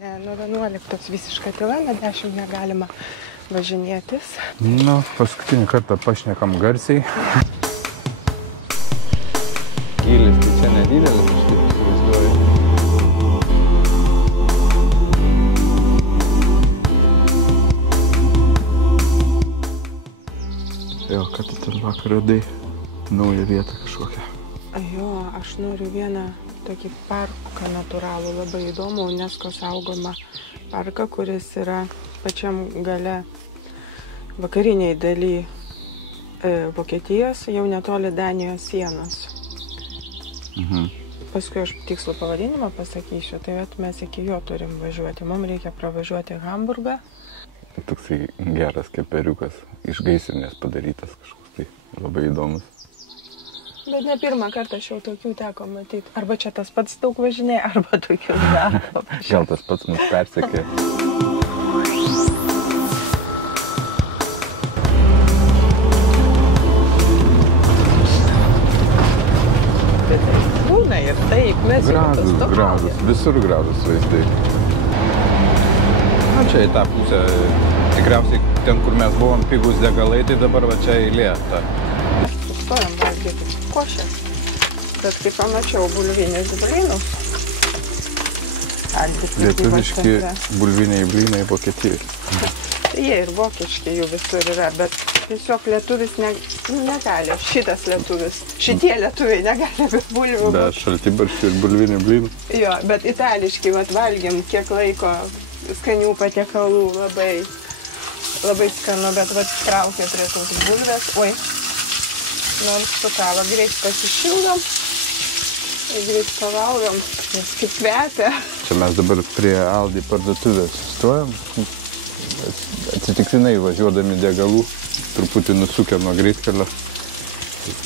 Ne, nuo 11 visiškai tyla, nuo 10 negalima važinėtis. Nu, paskutinį kartą pašnekam garsiai. Gylis tai čia nedidelis, aš taip įsivaizduoju. Jo, ką tu ten vakar radai? Naują vietą kažkokią. Jo, aš noriu vieną tokį parką natūralų, labai įdomų, UNESCO saugomą parką, kuris yra pačiam gale vakariniai daly Vokietijos, jau netoli Danijos sienos. Paskui aš tikslų pavadinimą pasakysiu, tai mes iki jo turim važiuoti. Mums reikia pravažiuoti Hamburgą. Toksai geras keperiukas, iš gaisrinės padarytas kažkoks, tai labai įdomus. Bet ne pirmą kartą aš jau tokių teko matyti. Arba čia tas pats daug važinėja, arba tokių daro. Gal tas pats mus persekė. Būna ir taip, mes Gražus, visur gražus vaizdai. Na, čia į tą pusę, tikriausiai ten, kur mes buvom pigus degalai, tai dabar va čia eilė. Sustojom valgyti košės. Bet kai pamačiau bulvinius blynus, lietuviški bulviniai blynai Vokietijai. Jie ir vokiški jų visur yra, bet tiesiog lietuvis negali. Šitas lietuvis, šitie lietuviai negali be bulvių. Be šaltibarščių ir bulvinių blynų. Jo, bet itališkai valgėm kiek laiko skanių patiekalų, labai skanu, bet traukia prie tos bulvės. Oi, nors sukavo, greit pasišildom, greit pavalgom, nes kaip kvepia. Čia mes dabar prie Aldi parduotuvės sustojom. Atsitiktinai važiuodami degalų, truputį nusukę nuo greitkelio,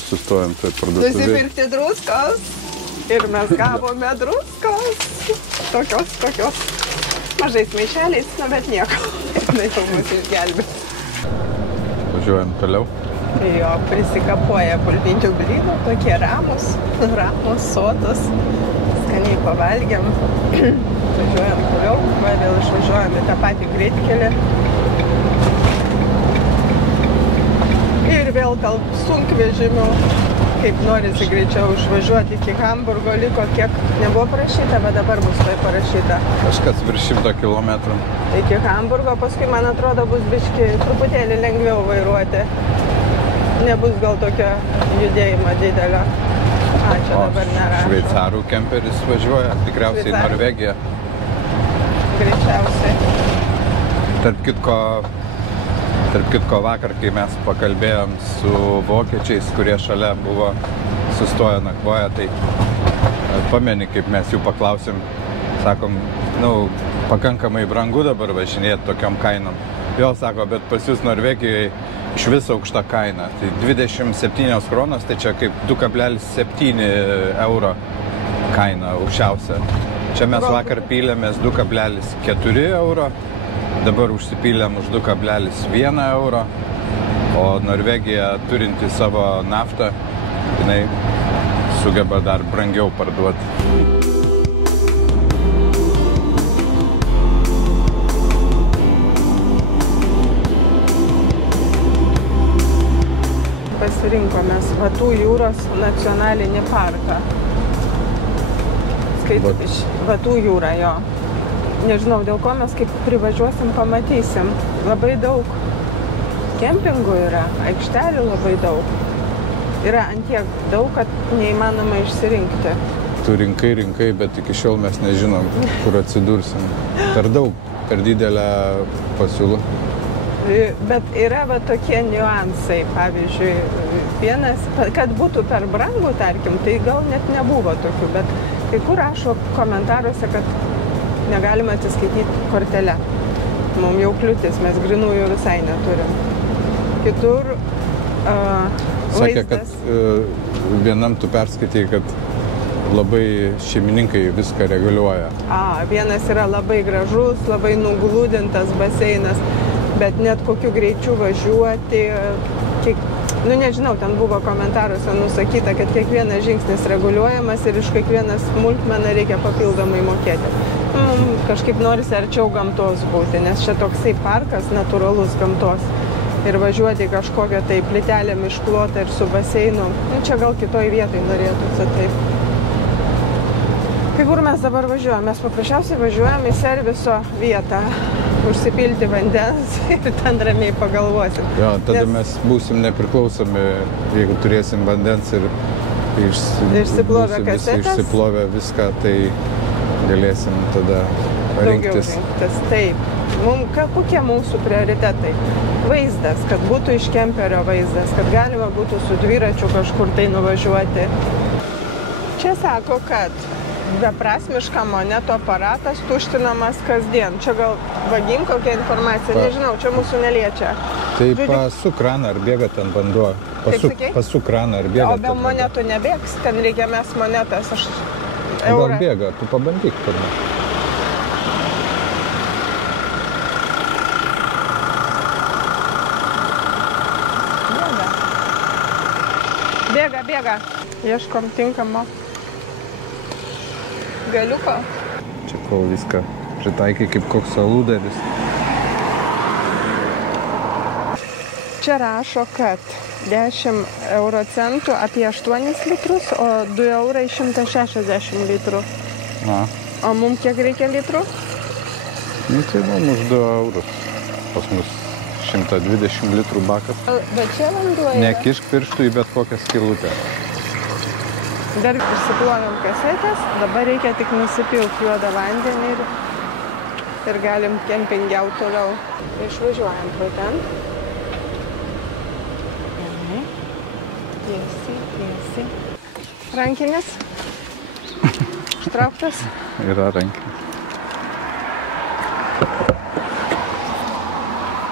sustojom toj parduotuvėje. Nusipirkti druskos ir mes gavome druskos. Tokios mažais maišeliais, bet nieko. Jinai jau mus išgelbės. Važiuojam toliau. Jo, prisikapoja bulvinių blynų, tokie ramus, sotus. Skaniai pavalgiam. Važiuojam toliau, vėl išvažiuojam į tą patį greitkelį. Ir vėl gal sunkvežimių, kaip norisi greičiau išvažiuoti iki Hamburgo, liko kiek nebuvo parašyta, bet dabar bus tai parašyta. Kažkas virš 100 kilometrų. Iki Hamburgo, paskui, man atrodo, bus biški truputėlį lengviau vairuoti. Nebus gal tokio judėjimo didelio. Čia dabar nėra. Šveicarų kemperis važiuoja, tikriausiai į Norvegiją. Greičiausiai. Tarp kitko vakar, kai mes pakalbėjom su vokiečiais, kurie šalia buvo sustoję nakvoję, tai pameni, kaip mes jų paklausėm, sakom, pakankamai brangu dabar važinėti tokiom kainom. Jo, sako, bet pas jūs Norvegijoje iš viso aukšta kaina. Tai 27 kronos, tai čia kaip 2,7 euro kaina aukščiausia. Čia mes vakar pylėmės 2,4 euro, dabar užsipylėm už 2,1 euro, o Norvegija turinti savo naftą, jinai sugeba dar brangiau parduoti. Pasirinkomės Vatų jūros nacionalinį parką. Skaitot iš Vatų jūrą, jo. Nežinau, dėl ko mes kaip privažiuosim, pamatysim. Labai daug kempingų yra, aikštelių labai daug. Yra antiek daug, kad neįmanoma išsirinkti. Tu rinkai, bet iki šiol mes nežinom, kur atsidursim. Per daug, per didelę pasiūlą. Bet yra tokie niuansai, pavyzdžiui, vienas, kad būtų per brangu, tarkim, tai gal net nebuvo tokių, bet kai kur rašo komentaruose, kad negalima atsiskaityti kortelę. Mums jau kliūtis, mes grynųjų visai neturim. Kitur Sakė, kad vienam tu perskaitėjai, kad labai šeimininkai viską reguliuoja. Vienas yra labai gražus, labai nuglūdintas baseinas, bet net kokiu greičiu važiuoti, nežinau, ten buvo komentaruose nusakyta, kad kiekvienas žingsnis reguliuojamas ir iš kiekvienas smulkmeną reikia papildomai mokėti. Kažkaip norisi arčiau gamtos būti, nes čia toksai parkas natūralus gamtos. Ir važiuoti kažkokią tai plytelę išklotą ir su baseinu. Čia gal kitoj vietoj norėtųsi taip. Kai kur mes dabar važiuojam? Mes paprasčiausiai važiuojam į serviso vietą. Užsipilti vandens ir ten ramiai pagalvosim. Jo, tada mes būsim nepriklausomi, jeigu turėsim vandens ir išsiplovę viską, tai galėsim tada rinktis. Taip. Kokie mūsų prioritetai? Vaizdas, kad būtų iš kemperio vaizdas, kad galima būtų su dviračiu kažkur tai nuvažiuoti. Čia sako, kad beprasmiška monetų aparatas tuštinamas kasdien. Čia gal vagim kokia informacija, nežinau, čia mūsų neliečia. Tai pasuk kraną ar bėga ten vanduo. Pasuk kraną ar bėga. O be monetų nebėgs, ten reikia mes monetas. Gal bėga, tu pabandyk pirmą. Bėga. Ieškom tinkamo galiuko. Čia kol viską pritaikai kaip koks aludėlis. Čia rašo, kad 10 euro centų apie 8 litrus, o 2 eurai 160 litrų. O mums kiek reikia litrų? Tai mums už 2 eurus. Pas mus 120 litrų bakas. Bet čia vanduo yra. Nekišk pirštų į bet kokią skylutę. Dar išsiplovėm kasetės, dabar reikia tik nusipilti juodą vandenį ir galim kempingiauti toliau. Išvažiuojam pro ten. Tiesiai. Rankinis? Ištrauktas? Yra rankinis.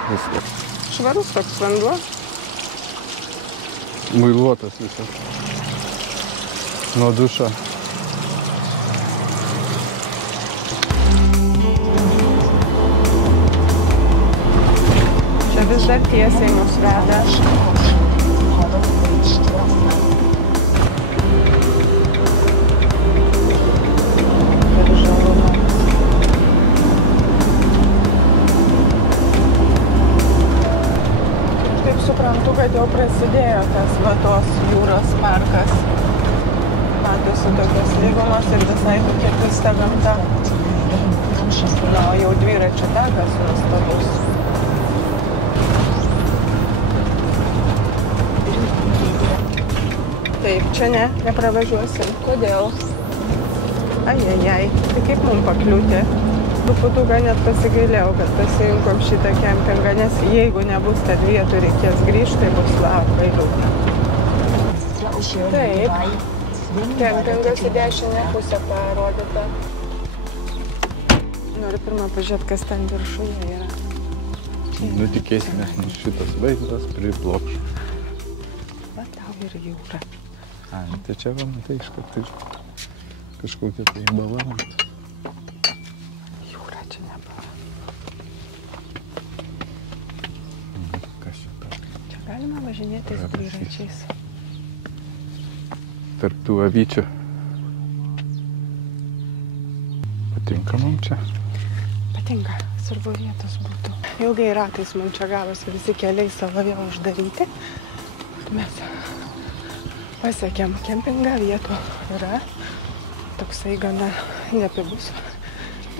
Viskas. Švarus toks vanduo. Muiluotas visas. Nuo dušo. Čia vis dar tiesiai mus veda. Taip suprantu, kad jau prasidėjo tas Vatos jūros parkas. Matosi tokios lygumos ir visai tokia keista gamta. Na, jau dviračių takas nuostabus. Taip, čia nepravažiuosim. Kodėl? Ajajai, tai kaip mums pakliūti? Truputuką net pasigailėjau, kad pasirinkom šitą kempingą, nes jeigu nebus tad vietų reikės grįžti, tai bus labai liūdna. Taip. Kempingas į dešinę pusę parodyta. Noriu pirmą pažiūrėti, kas ten viršuje yra. Nu tikėsimės, nes šitas vaizdas priblokš. Va tau ir jūra. Tai čia va, matai, kažkokia tai balant. Jūra čia nebava. Kas čia per? Čia galima važinėtis dviračiais. Tarp tų avyčių. Patinka mums čia? Patinka, svarbu vietos būtų. Ilgai ratais mums čia gavosi visi keliai saloje uždaryti. Mes pasiekėm kempingą, vietų yra. Toksai gana nepigus,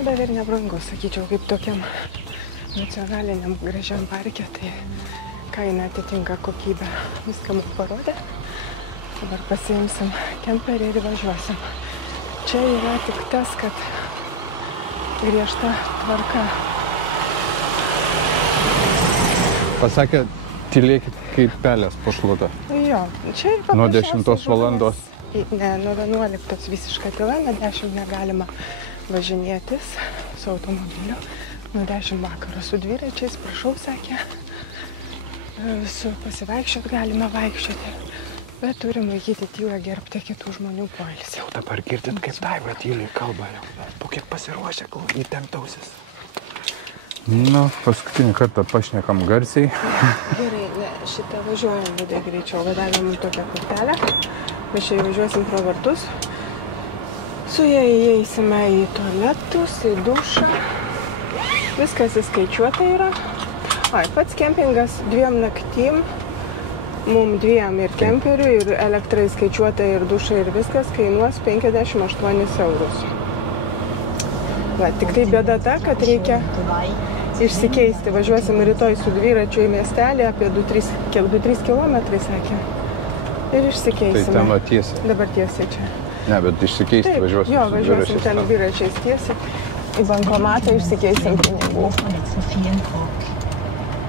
bet ir nebrangus, sakyčiau, kaip tokiam nacionaliniam gražiam parke, tai kaina atitinka kokybę. Viską mums parodė. Dabar pasiimsim kemperį ir važiuosim. Čia yra tik tas, kad griežta tvarka. Pasakė, tylėkit kaip pelės po šluota. Jo, čia ir nuo 10 valandos. Ne, nuo 11 visiška tyla, nuo 10 negalima važinėtis su automobiliu. Nuo 10 vakaro su dviračiais, prašau, sakė. Su pasivaikščiot galima vaikščioti. Bet turim laikyti tylą, gerbti kitų žmonių poilsį. Jau dabar girdit, kaip Daiva tyliai kalba. Po kiek pasiruošę, įtemptausis. Nu, paskutinį kartą pašnekam garsiai. Gerai, ne, šitą važiuojam vidai greičiau. Vadavėm tokią kortelę. Mes čia važiuosim pro vartus. Su jie įeisime į tualetus, į dušą. Viskas įskaičiuota yra. Pats kempingas 2 naktim. Mum 2 ir kemperių, ir elektra įskaičiuota, ir dušai, ir viskas kainuos 58 eurus. Va, tik tai bėda ta, kad reikia išsikeisti. Važiuosim rytoj su dviračiu į miestelį apie 2-3 kilometrai, sakė. Ir išsikeisime. Tai ten va tiesiai. Dabar tiesiai čia. Ne, bet išsikeisti važiuosim jo, su važiuosim ten dviračiais tiesiai. Į bankomatą išsikeisim pinigų.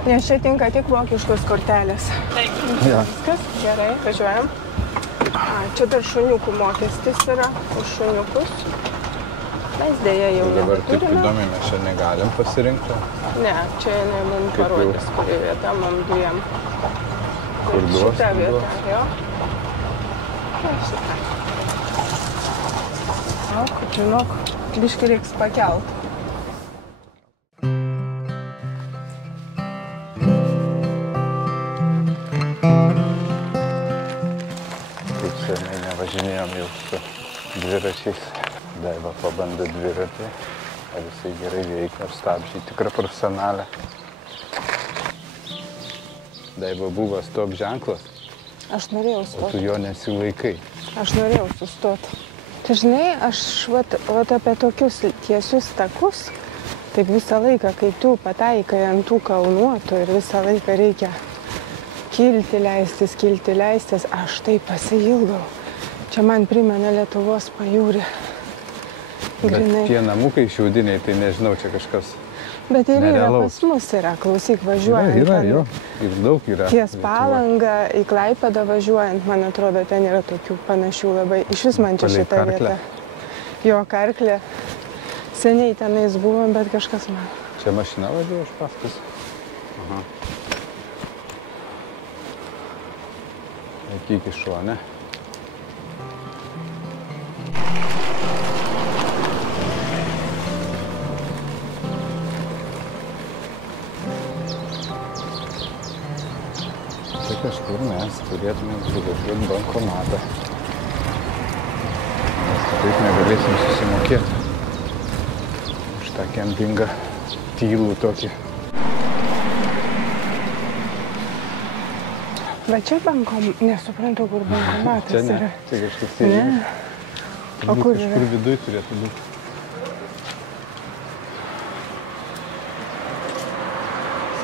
Nes čia tinka tik vokiškos kortelės. Ja. Viskas, gerai, važiuojam. Čia dar šuniukų mokestis yra už šuniukus. Mes dėja jau Dabar taip nebeturime. įdomiai, mes čia negalim pasirinkti. Ne, čia jinai mums parodys, kuri vieta, mums 2. Kur duos? Šita vieta, jo. Šita. Žinok, biškį reiks pakelt. Kaip seniai nevažinėjom jau su dviračiais. Daiva pabandė dviratį. Ar jisai gerai veikia, ar stabdžiai tikra profesionalė. Daiva buvo stop ženklas, Aš norėjau tu stoti. jo nesilaikai. Aš norėjau sustoti. Tai žinai, aš vat apie tokius tiesius takus, taip visą laiką, kai tu pataikai ant tų kalnuotų ir visą laiką reikia kilti, leistis, aš taip pasiilgau. Čia man primena Lietuvos pajūrį. Bet tie namukai šiaudiniai, tai nežinau, čia kažkas Bet ir yra nerealaus. pas mus yra, klausyk, važiuojant. Yra, ten jo, ir daug yra. Ties Lietuvoj. Palangą, į Klaipėdą važiuojant, man atrodo, ten yra tokių panašių labai. Iš vis man čia Palei šita Karklę. vieta. Jo, Karklė. Seniai tenais buvom, bet kažkas man. Čia mašina važiuoja iš paskos. Aha. Eik į šonę. Čia kažkur mes turėtume privažiuoti bankomatą. Mes taip negalėsim susimokėti už tą kempingą tylų tokį. Bet čia nesuprantu, kur bankomatas Čia ne, yra. čia kažkas Ne? sėdi. O kur yra? Kažkur viduj turėtų būti.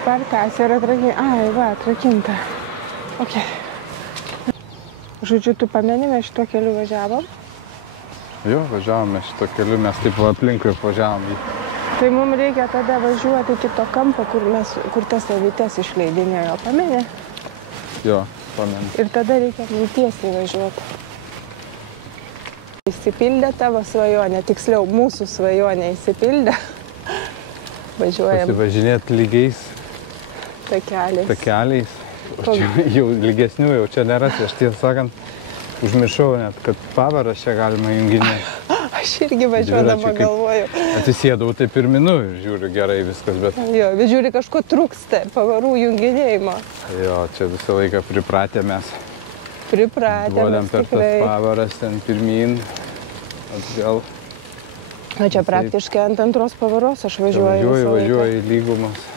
Sparkas yra atrakinta. Ai, va, atrakinta. Ok. Žodžiu, tu pameni, mes šito keliu važiavom? Jo, važiavome šito keliu, mes taip va aplinkui važiavom jį. Tai mums reikia tada važiuoti kito kampo, kur tas avytes išleidinėjo. Pameni? Jo, pamenu. Ir tada reikia tiesiai važiuoti. Įsipildė tavo svajonė, tiksliau mūsų svajonė įsipildė. Važiuojam Pasivažinėti lygiais takeliais. takeliais. O čia jau lygesnių jau čia nerasi. Aš tiesą sakant, užmiršau net, kad pavaras čia galima junginėti. Aš irgi važiuodama Dviračiai kaip- galvoju. Atsisėdau taip ir minu ir žiūriu gerai viskas, bet Jo, bet žiūri, kažko trūksta, pavarų junginėjimo. jo, čia visą laiką pripratę mes. Pripratę Duodam mes per tas tikrai. pavaras ten pirmyn, atgal. O čia praktiškai ant antros pavaros aš važiuoju. visą laiką. Važiuoju į lygumas.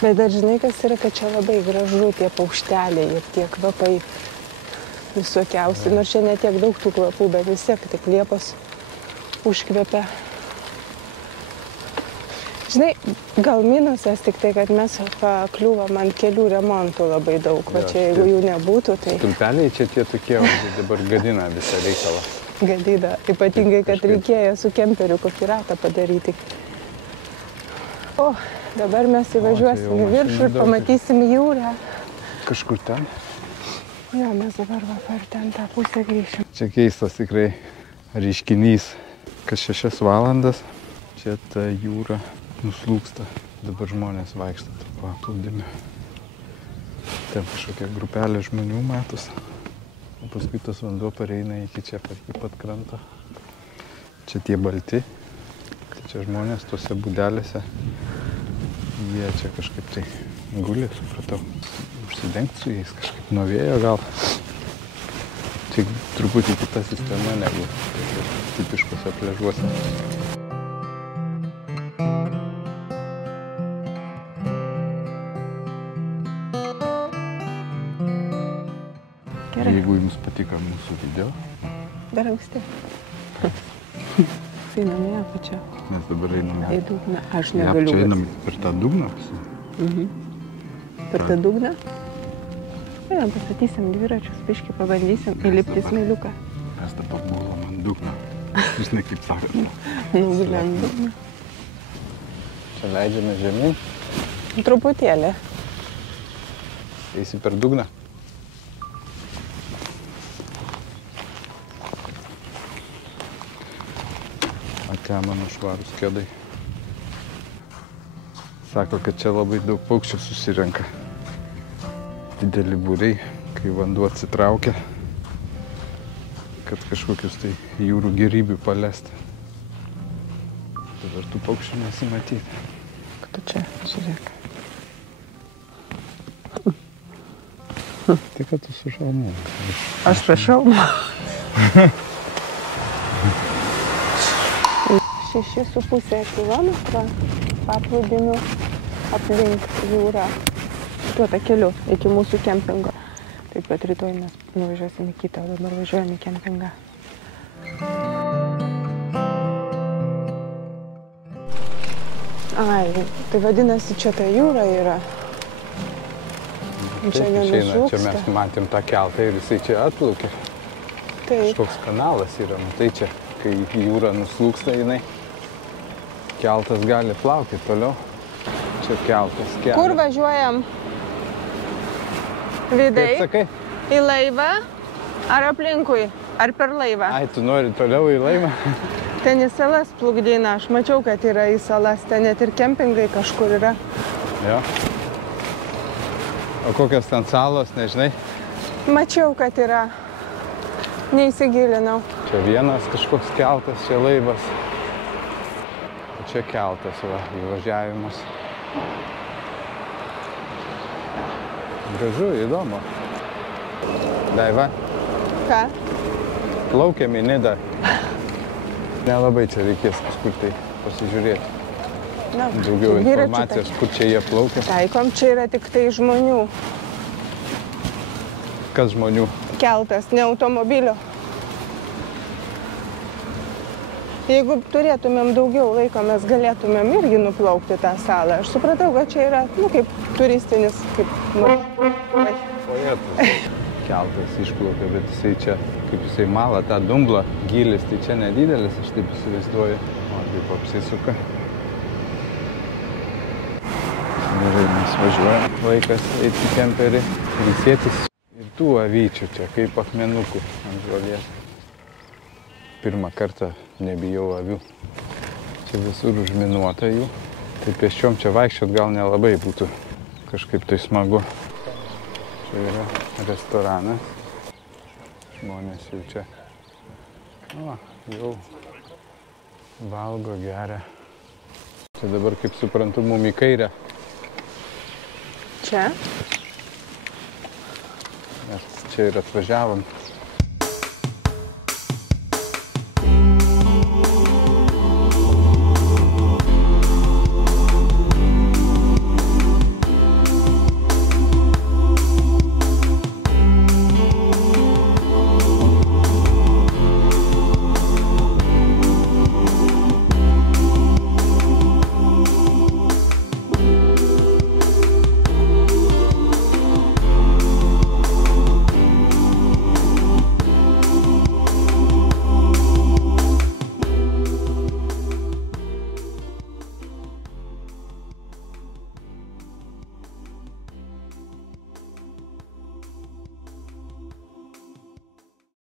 Bet dar žinai, kas yra, kad čia labai gražu tie paukšteliai ir tie kvapai visokiausi. Nors čia ne tiek daug tų kvapų, bet vis tiek tik liepos užkvepia. Žinai, gal minusas tik tai, kad mes pakliūvam ant kelių remontų labai daug. Va Jo, čia jeigu jų nebūtų, tai Stulpeliai čia tie tokie, o dabar gadina visą reikalą. gadyda. Ypatingai, kad Kažkaip. reikėjo su kemperiu kokį ratą padaryti. O, dabar mes įvažiuosim jau į viršų mašinų ir daug. pamatysim jūrą. Kažkur ten. Jo, mes dabar va per ten tą pusę grįšim. Čia keistas tikrai reiškinys. Kas 6 valandas čia ta jūra nuslūksta. Dabar žmonės vaikšto paplūdimiu. Ten kažkokia grupelė žmonių matos. O paskui tas vanduo pareina iki čia pat krantą. Čia tie balti. Tai čia žmonės tuose būdelėse. Jie čia kažkaip tai guli, supratau. Užsidengti su jais kažkaip nuo vėjo gal. Čia truputį kita sistema negu tipiškose pliažuose. Gerai. Jeigu jums patiko mūsų video, Dar anksti. Einam į apačią. mes dabar einame. Į dugną. Aš Čia negaliu. einam per tą dugną. Per tą dugną? Einam, pastatysim dviračius, biškį pabandysim įlipti į smėliuką. Mes dabar buvom ant dugno. Žinai, kaip sakant. Nugulę ant dugno. Čia leidžiame žemyn. Truputėlį. Eisi per dugną. Ate mano švarūs kėdai. Sako, kad čia labai daug paukščių susirenka. Dideli būriai, kai vanduo atsitraukia, kad kažkokius tai jūrų gėrybių palesti. Dabar tų paukščių nesimatyti. Tu čia, žiūrėk. Tai kad tu su šalmu. Aš prašau. 6,5 kilometro paplūdimiu aplink jūrą. Tuo takeliu iki mūsų kempingo. Taip pat rytoj mes nuvažiuosim į kitą, o dabar važiuojam į kempingą. Ai, tai vadinasi, čia ta jūra yra. Čia nenuslūksta. Čia mes matėm tą keltą ir jisai čia atplaukė. Taip. Kažkoks kanalas yra, tai čia, kai jūra nuslūksta, jinai keltas gali plaukti toliau. Čia keltas kelias. Kur važiuojam? Vidai? Kaip sakai? Į laivą? Ar aplinkui? Ar per laivą? Ai, tu nori toliau į laivą? Ten į salas plukdyna. Aš mačiau, kad yra į salas. Ten net ir kempingai kažkur yra. Jo. O kokios ten salos, nežinai? Mačiau, kad yra. Neįsigilinau. Čia vienas kažkoks keltas, čia laivas. O čia keltas, va, įvažiavimas. Gražu, įdomu. Daiva, Ką? plaukiam į Nidą. Nelabai čia reikės kažkur tai pasižiūrėti. Na, Daugiau dviračių informacijos, kur čia jie plaukia. Taikom, čia yra tik tai žmonių Kas žmonių? keltas, ne automobilio. Jeigu turėtumėm daugiau laiko, mes galėtumėm irgi nuplaukti tą salą. Aš supratau, kad čia yra, kaip turistinis, kaip... Keltas išplaukia, bet jisai čia, kaip jisai mala tą dumblą, gylis, tai čia nedidelis, aš taip įsivaizduoju. O, taip apsisuka. Gerai, mes važiuojam. Laikas eiti į kemperį, ilsėtis. Ir tų avyčių čia, kaip akmenukų ant žolės. Pirmą kartą nebijau avių. Čia visur užminuota jų. Tai pėsčiom čia vaikščiot gal nelabai būtų kažkaip tai smagu. Čia yra restoranas. Žmonės jau čia jau valgo, geria. Čia dabar, kaip suprantu, mum į kairę. Čia? Mes čia ir atvažiavom.